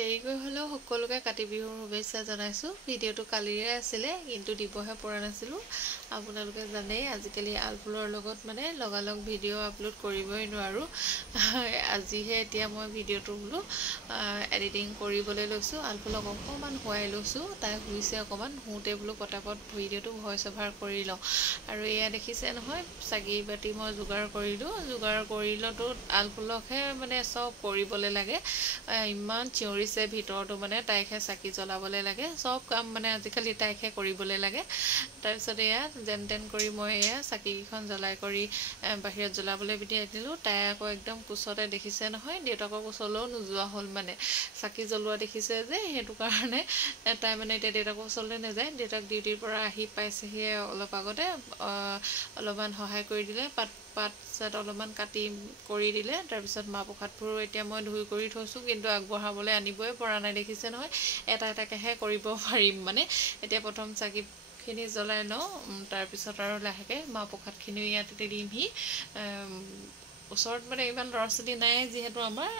দেৰিকৈ হ'লেও সকলোকে কাতি বিহুৰ শুভেচ্ছা জনাইছোঁ। ভিডিঅ'টো কালিৰে আছিলে কিন্তু দিবহে পৰা নাছিলোঁ। আপোনালোকে জানেই আজিকালি আলফুলৰ লগত মানে লগালগ ভিডিঅ' আপলোড কৰিবই নোৱাৰোঁ। আজিহে এতিয়া মই ভিডিঅ'টো বোলো এডিটিং কৰিবলৈ লৈছোঁ। আলফুলক অকণমান শুৱাই লৈছোঁ, তাই শুইছে অকণমান, শুওঁতে বোলো পটাপট ভিডিঅ'টো ভইচ অভাৰ কৰি লওঁ। আৰু এয়া দেখিছে নহয়, চাকি বাতি মই যোগাৰ কৰিলোঁ। যোগাৰ কৰিলতো আলফুলকহে মানে চব কৰিবলৈ লাগে। ইমান চিঞৰিছে ভিতৰতো, মানে তাইকহে চাকি জ্বলাবলৈ লাগে, চব কাম মানে আজিকালি তাইকহে কৰিবলৈ লাগে। তাৰপিছত এয়া যেন তেন কৰি মই এয়া চাকিকেইখন জ্বলাই কৰি বাহিৰত জ্বলাবলৈ বিদায় দিলোঁ। তাই আকৌ একদম কোচতে দেখিছে নহয়, দেউতাকৰ কোচলৈও নোযোৱা হ'ল, মানে চাকি জ্বলোৱা দেখিছে যে, সেইটো কাৰণে তাই মানে এতিয়া দেউতাকৰ ওচৰলৈ নাযায়। দেউতাক ডিউটিৰ পৰা আহি পাইছেহিয়ে অলপ আগতে, অলপমান সহায় কৰি দিলে, পাত চাত অলপমান কাটি কৰি দিলে। তাৰপিছত মাহ প্ৰসাদবোৰো এতিয়া মই ধুই কৰি থৈছোঁ, কিন্তু আগবঢ়াবলৈ আনিবই পৰা নাই। দেখিছে নহয়, এটা এটাকৈহে কৰিব পাৰিম। মানে এতিয়া প্ৰথম চাকিখিনি জ্বলাই লওঁ, তাৰপিছত আৰু লাহেকৈ মাহ প্ৰসাদখিনিও ইয়াতে দিমহি। ওচৰত মানে ইমান ল'ৰা ছোৱালী নাই যিহেতু আমাৰ,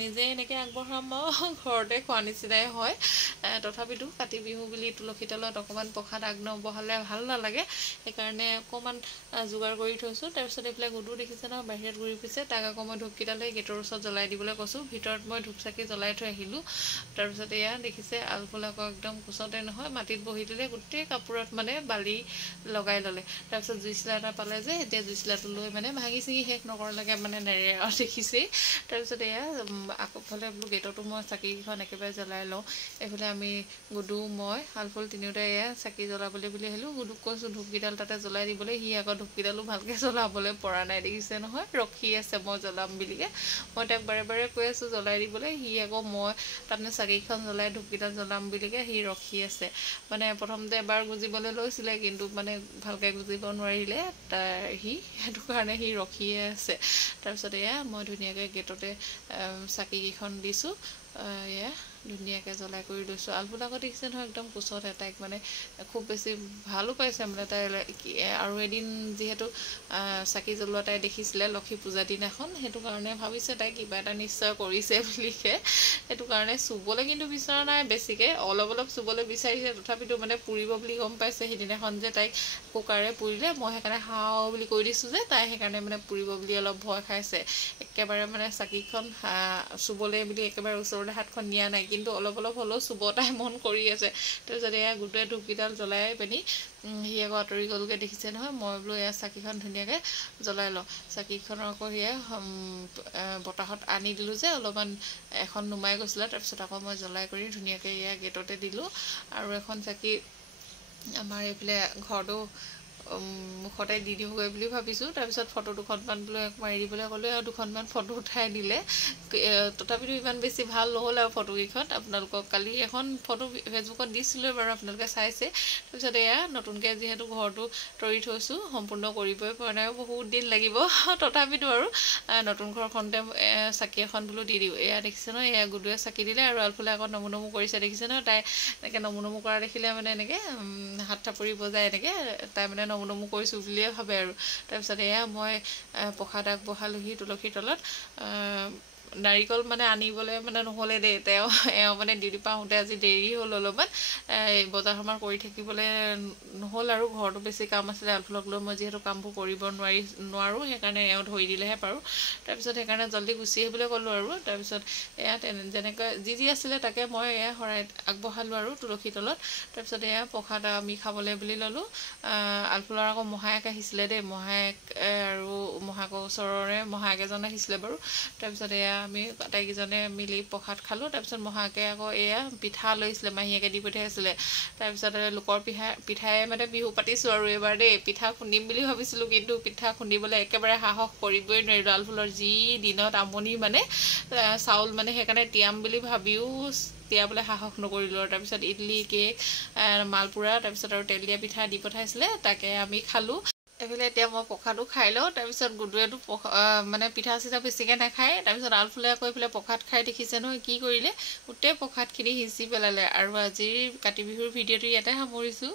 নিজে এনেকৈ আগবঢ়াম আৰু ঘৰতে খোৱা নিচিনাই হয়। তথাপিতো কাতি বিহু বুলি তুলসী তলত অকণমান প্ৰসাদ আগনবঢ়ালে ভাল নালাগে, সেইকাৰণে অকণমান যোগাৰ কৰি থৈছোঁ। তাৰপিছত এইফালে গুডু দেখিছে নহয়, বাহিৰত ঘূৰি ফুৰিছে। তাক আকৌ মই ধূপকেইটালৈ গেটৰ ওচৰত জ্বলাই দিবলৈ কৈছোঁ। ভিতৰত মই ধূপ চাকি জ্বলাই থৈ আহিলোঁ। তাৰপিছত এয়া দেখিছে আলফুল আকৌ একদম কোচতে নহয়, মাটিত বহি দিলে, গোটেই কাপোৰত মানে বালি লগাই ল'লে। তাৰপিছত জুইচলা এটা পালে যে, এতিয়া জুইচলাটো লৈ মানে ভাঙি চিঙি শেষ নকৰালৈকে মানে নেৰে আৰু, দেখিছেই। তাৰপিছত এয়া আকৌফালে বোলো গেটতো মই চাকিকেইখন একেবাৰে জ্বলাই লওঁ। এইফালে আমি গুডু, মই, আলফুল তিনিওটাই এয়া চাকি জ্বলাবলৈ বুলি আহিলোঁ। গুডুক কৈছোঁ ধূপকেইডাল তাতে জ্বলাই দিবলৈ, সি আকৌ ধূপকেইডালো ভালকৈ জ্বলাবলৈ পৰা নাই। দেখিছে নহয়, ৰখি আছে মই জ্বলাম বুলিকে। মই তাক বাৰে বাৰে কৈ আছোঁ জ্বলাই দিবলৈ, সি আকৌ মই তাৰমানে চাকিকেইখন জ্বলাই ধূপকেইডাল জ্বলাম বুলিকে সি ৰখি আছে। মানে প্ৰথমতে এবাৰ গুজিবলৈ লৈছিলে, কিন্তু মানে ভালকৈ গুজিব নোৱাৰিলে সি, সেইটো কাৰণে সি ৰখিয়ে আছে। তাৰপিছত এয়া মই ধুনীয়াকৈ গেটতে চাকিকেইখন দিছোঁ, এয়া ধুনীয়াকৈ জ্বলাই কৰি লৈছোঁ। আলফুল আকৌ দেখিছে নহয়, একদম কোচতে, তাইক মানে খুব বেছি ভালো পাইছে মানে তাই। আৰু এদিন যিহেতু চাকি জ্বলোৱা তাই দেখিছিলে লক্ষী পূজা দিনাখন, সেইটো কাৰণে ভাবিছে তাই কিবা এটা নিশ্চয় কৰিছে বুলিকে, সেইটো কাৰণে চুবলৈ কিন্তু বিচৰা নাই বেছিকৈ, অলপ অলপ চুবলৈ বিচাৰিছে। তথাপিতো মানে পুৰিব বুলি গম পাইছে সিদিনাখন যে তাইক কুকাৰে পুৰিলে, মই সেইকাৰণে হাও বুলি কৈ দিছোঁ যে, তাই সেইকাৰণে মানে পুৰিব বুলি অলপ ভয় খাইছে। একেবাৰে মানে চাকিখন চুবলৈ বুলি একেবাৰে ওচৰলৈ হাতখন নিয়া নাই, কিন্তু অলপ অলপ হ'লেও চুব তাই মন কৰি আছে। তাৰপিছত এয়া গোটেই ধূপকেইডাল জ্বলাই পিনি সি আকৌ আঁতৰি গ'লগৈ। দেখিছে নহয়, মই বোলো এয়া চাকিখন ধুনীয়াকৈ জ্বলাই লওঁ। চাকিখনৰ আকৌ সেয়া বতাহত আনি দিলোঁ যে, অলপমান এখন নুমাই গৈছিলে। তাৰপিছত আকৌ মই জ্বলাই কৰি ধুনীয়াকৈ এয়া গেটতে দিলোঁ। আৰু এখন চাকি আমাৰ এইফালে ঘৰটো মুখতে দি দিওঁগৈ বুলি ভাবিছোঁ। তাৰপিছত ফটো দুখনমান বোলো মাৰি দিবলৈ ক'লোঁ, আৰু দুখনমান ফটো উঠাই দিলে। তথাপিতো ইমান বেছি ভাল নহ'ল আৰু ফটোকেইখন। আপোনালোকক কালি এখন ফটো ফেচবুকত দিছিলোঁ বাৰু, আপোনালোকে চাইছে। তাৰপিছত এয়া নতুনকৈ যিহেতু ঘৰটো তৰি থৈছোঁ, সম্পূৰ্ণ কৰিবই পৰা নাই, বহুত দিন লাগিব। তথাপিতো আৰু নতুন ঘৰখনতে চাকি এখন বোলো দি দিওঁ। এয়া দেখিছে নহয়, এয়া গুডুৱে চাকি দিলে, আৰু আলফুলে আকৌ নমু নমু কৰিছে। দেখিছে নহয়, তাই এনেকৈ নমু নমু কৰা দেখিলে মানে এনেকৈ হাত থাপৰি বজাই এনেকৈ তাই মানে নমু নমু কৰিছোঁ বুলিয়ে ভাবে আৰু। তাৰপিছত এয়া মই প্ৰসাদ আগবঢ়ালোহি তুলসীৰ তলত। নাৰিকল মানে আনিবলৈ মানে নহ'লে দেই, এওঁ মানে ডিউটিৰ পৰা আহোঁতে আজি দেৰি হ'ল অলপমান, বজাৰ সমাৰ কৰি থাকিবলৈ নহ'ল আৰু, ঘৰতো বেছি কাম আছিলে। আলফুলক লৈ মই যিহেতু কামবোৰ কৰিব নোৱাৰোঁ, সেইকাৰণে এওঁ ধৰি দিলেহে পাৰোঁ। তাৰপিছত সেইকাৰণে জল্দি গুচি আহিবলৈ ক'লোঁ আৰু। তাৰপিছত এয়া যেনেকৈ যি আছিলে তাকে মই এয়া শৰাই আগবঢ়ালোঁ আৰু তুলসীৰ তলত। তাৰপিছত এয়া প্ৰসাদ আমি খাবলৈ বুলি ল'লোঁ। আলফুলৰ আকৌ মহায়েক আহিছিলে দেই, মহায়েক আৰু মহায়েকৰ ওচৰৰে মহায়েক এজন আহিছিলে বাৰু। তাৰপিছত এয়া আমি আটাইকেইজনে মিলি প্ৰসাদ খালোঁ। তাৰপিছত মহায়েকে আকৌ এয়া পিঠা লৈছিলে, মাহীয়েকে দি পঠিয়াইছিলে। তাৰপিছত লোকৰ পিঠাই মানে বিহু পাতিছোঁ আৰু এইবাৰ দেই। পিঠা খুন্দিম বুলি ভাবিছিলোঁ, কিন্তু পিঠা খুন্দিবলৈ একেবাৰে সাহস কৰিবই নোৱাৰিলোঁ। আলফুলৰ যি দিনত আমনি মানে চাউল, মানে সেইকাৰণে তিয়াম বুলি ভাবিও তিয়াবলৈ সাহস নকৰিলোঁ। আৰু তাৰপিছত ইডলি, কেক, মালপোৰা, তাৰপিছত আৰু তেল দিয়া পিঠা দি পঠাইছিলে, তাকে আমি খালোঁ। এইফালে এতিয়া মই প্ৰসাদো খাই লওঁ। তাৰপিছত গুডুৱেতো মানে পিঠা চিঠা বেছিকৈ নাখায়। তাৰপিছত আলফুলে আকৌ এইফালে প্ৰসাদ খাই দেখিছে নহয় কি কৰিলে, গোটেই প্ৰসাদখিনি সিঁচি পেলালে। আৰু আজিৰ কাতি বিহুৰ ভিডিঅ'টো ইয়াতে সামৰিছোঁ।